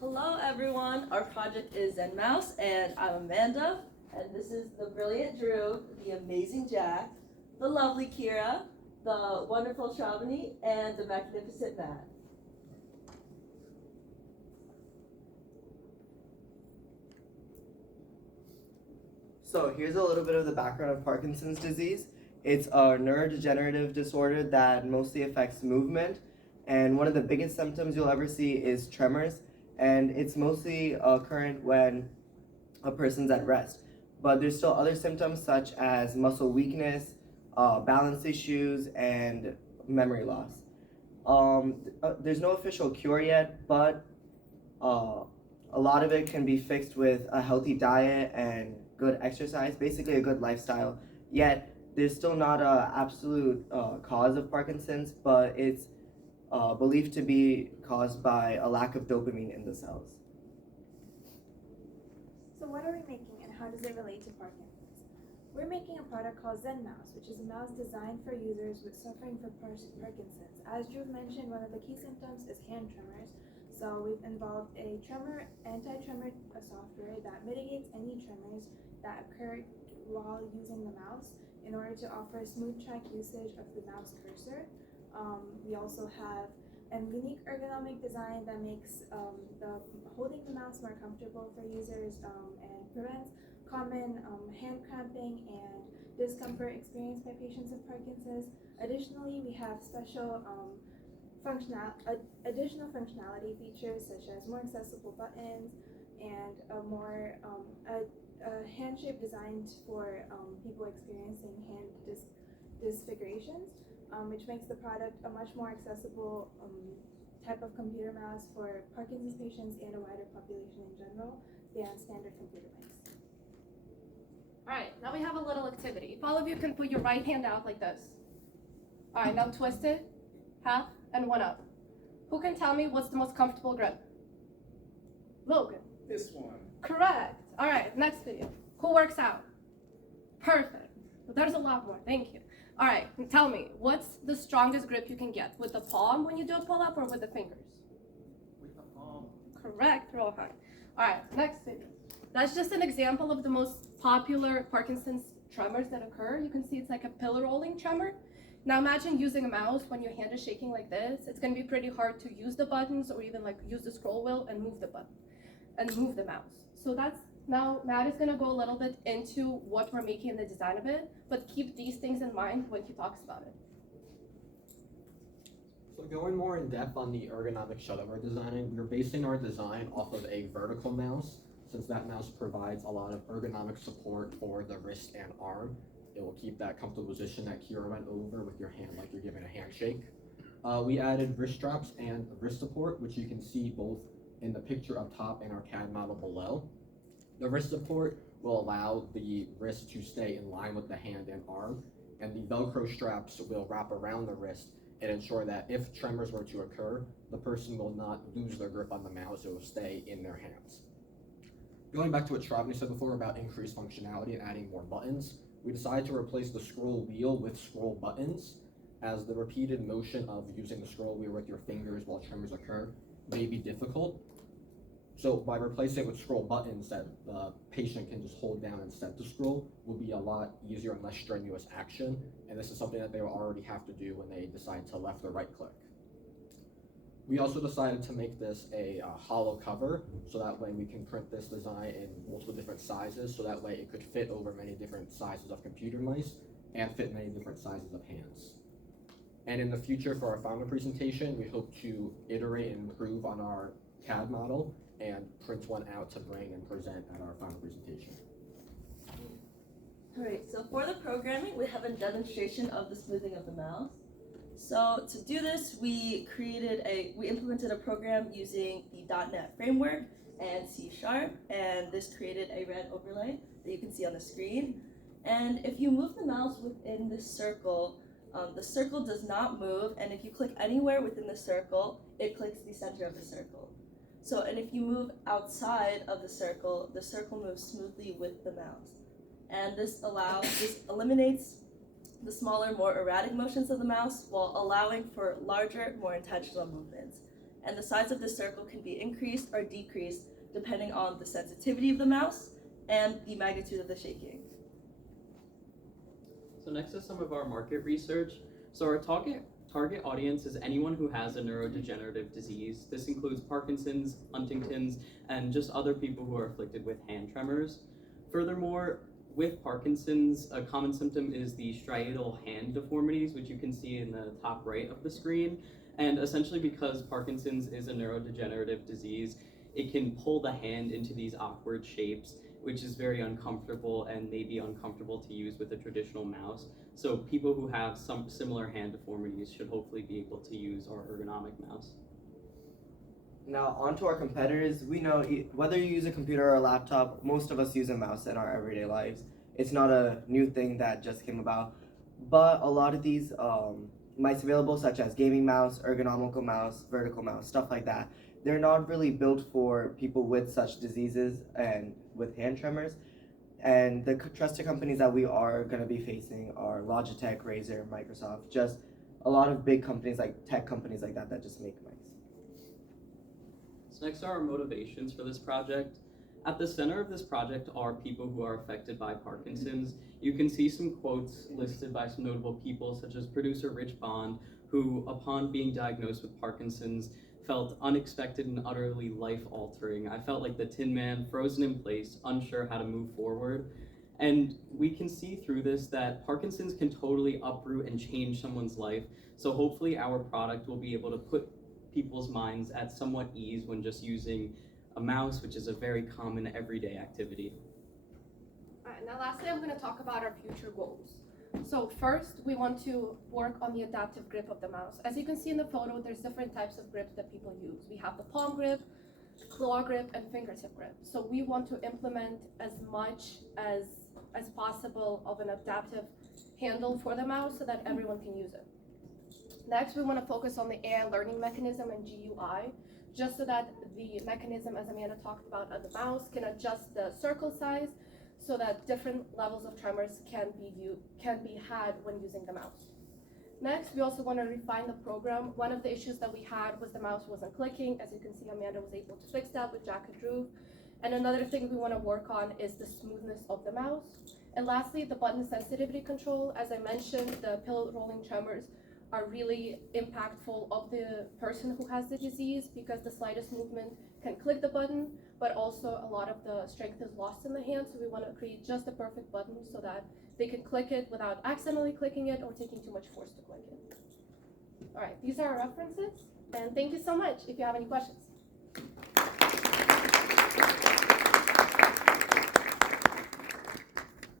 Hello everyone, our project is ZennMouse and I'm Amanda, and this is the brilliant Dhruv, the amazing Jack, the lovely Kira, the wonderful Shravani, and the magnificent Matt. So here's a little bit of the background of Parkinson's disease. It's a neurodegenerative disorder that mostly affects movement, and one of the biggest symptoms you'll ever see is tremors, and it's mostly occurrent when a person's at rest. But there's still other symptoms such as muscle weakness, balance issues, and memory loss. There's no official cure yet, but a lot of it can be fixed with a healthy diet and good exercise, basically a good lifestyle. Yet there's still not an absolute cause of Parkinson's, but it's believed to be caused by a lack of dopamine in the cells. So what are we making and how does it relate to Parkinson's? We're making a product called ZennMouse, which is a mouse designed for users with suffering from Parkinson's. As Dhruv mentioned, one of the key symptoms is hand tremors. So we've involved a anti-tremor software that mitigates any tremors that occur while using the mouse in order to offer smooth track usage of the mouse cursor. We also have a unique ergonomic design that makes holding the mouse more comfortable for users and prevents common hand cramping and discomfort experienced by patients with Parkinson's. Additionally, we have additional functionality features such as more accessible buttons and a hand shape designed for people experiencing hand disfigurations, which makes the product a much more accessible type of computer mouse for Parkinson's patients and a wider population in general than standard computer mice. All right, now we have a little activity. If all of you can put your right hand out like this. All right, now twist it, half and one up. Who can tell me what's the most comfortable grip? Logan. This one. Correct. All right, next video. Who works out? Perfect. There's a lot more, thank you. All right, tell me, what's the strongest grip you can get? With the palm when you do a pull-up or with the fingers? With the palm. Correct, Rohan. All right, next video. That's just an example of the most popular Parkinson's tremors that occur. You can see it's like a pillar rolling tremor. Now imagine using a mouse when your hand is shaking like this. It's gonna be pretty hard to use the buttons or even like use the scroll wheel and move the button and move the mouse. So now Matt is gonna go a little bit into what we're making in the design of it, but keep these things in mind when he talks about it. So going more in depth on the ergonomic shell that we're designing, we're basing our design off of a vertical mouse, since that mouse provides a lot of ergonomic support for the wrist and arm. It will keep that comfortable position that Kira went over with your hand like you're giving a handshake. We added wrist straps and wrist support, which you can see both in the picture up top and our CAD model below. The wrist support will allow the wrist to stay in line with the hand and arm, and the Velcro straps will wrap around the wrist and ensure that if tremors were to occur, the person will not lose their grip on the mouse, it will stay in their hands. Going back to what Shravani said before about increased functionality and adding more buttons, we decided to replace the scroll wheel with scroll buttons, as the repeated motion of using the scroll wheel with your fingers while tremors occur may be difficult. So by replacing it with scroll buttons that the patient can just hold down and set the scroll will be a lot easier and less strenuous action, and this is something that they will already have to do when they decide to left or right click. We also decided to make this a hollow cover, so that way we can print this design in multiple different sizes, so that way it could fit over many different sizes of computer mice and fit many different sizes of hands. And in the future for our final presentation, we hope to iterate and improve on our CAD model and print one out to bring and present at our final presentation. All right, so for the programming, we have a demonstration of the smoothing of the mouse. So to do this, we implemented a program using the .NET framework and C#, and this created a red overlay that you can see on the screen. And if you move the mouse within this circle, the circle does not move, and if you click anywhere within the circle, it clicks the center of the circle. So, and if you move outside of the circle moves smoothly with the mouse. And this eliminates the smaller, more erratic motions of the mouse while allowing for larger, more intentional movements. and the size of the circle can be increased or decreased depending on the sensitivity of the mouse and the magnitude of the shaking. So next is some of our market research. So our target audience is anyone who has a neurodegenerative disease. This includes Parkinson's, Huntington's, and just other people who are afflicted with hand tremors. Furthermore, with Parkinson's, a common symptom is the striatal hand deformities, which you can see in the top right of the screen. And essentially because Parkinson's is a neurodegenerative disease, it can pull the hand into these awkward shapes, which is very uncomfortable and may be uncomfortable to use with a traditional mouse. So people who have some similar hand deformities should hopefully be able to use our ergonomic mouse. Now, on to our competitors. We know whether you use a computer or a laptop, most of us use a mouse in our everyday lives. It's not a new thing that just came about, but a lot of these mice available, such as gaming mouse, ergonomical mouse, vertical mouse, stuff like that, they're not really built for people with such diseases and with hand tremors. And the trusted companies that we are going to be facing are Logitech, Razer, Microsoft, just a lot of big companies, like tech companies like that just make mice. So next are our motivations for this project. At the center of this project are people who are affected by Parkinson's. You can see some quotes listed by some notable people, such as producer Rich Bond, who, upon being diagnosed with Parkinson's, felt unexpected and utterly life-altering. I felt like the Tin Man, frozen in place, unsure how to move forward. And we can see through this that Parkinson's can totally uproot and change someone's life. So hopefully our product will be able to put people's minds at somewhat ease when just using a mouse, which is a very common everyday activity. All right, now lastly, I'm going to talk about our future goals. So first, we want to work on the adaptive grip of the mouse. As you can see in the photo, there's different types of grips that people use. We have the palm grip, claw grip, and fingertip grip. So we want to implement as much as possible of an adaptive handle for the mouse so that everyone can use it. Next, we want to focus on the AI learning mechanism and GUI, just so that the mechanism, as Amanda talked about, of the mouse can adjust the circle size so that different levels of tremors can be had when using the mouse. Next, we also want to refine the program. One of the issues that we had was the mouse wasn't clicking. As you can see, Amanda was able to fix that with Jack and Dhruv. And another thing we want to work on is the smoothness of the mouse. And lastly, the button sensitivity control. As I mentioned, the pill rolling tremors are really impactful of the person who has the disease because the slightest movement can click the button, but also a lot of the strength is lost in the hand. So we want to create just the perfect button so that they can click it without accidentally clicking it or taking too much force to click it. All right, these are our references, and thank you so much. If you have any questions.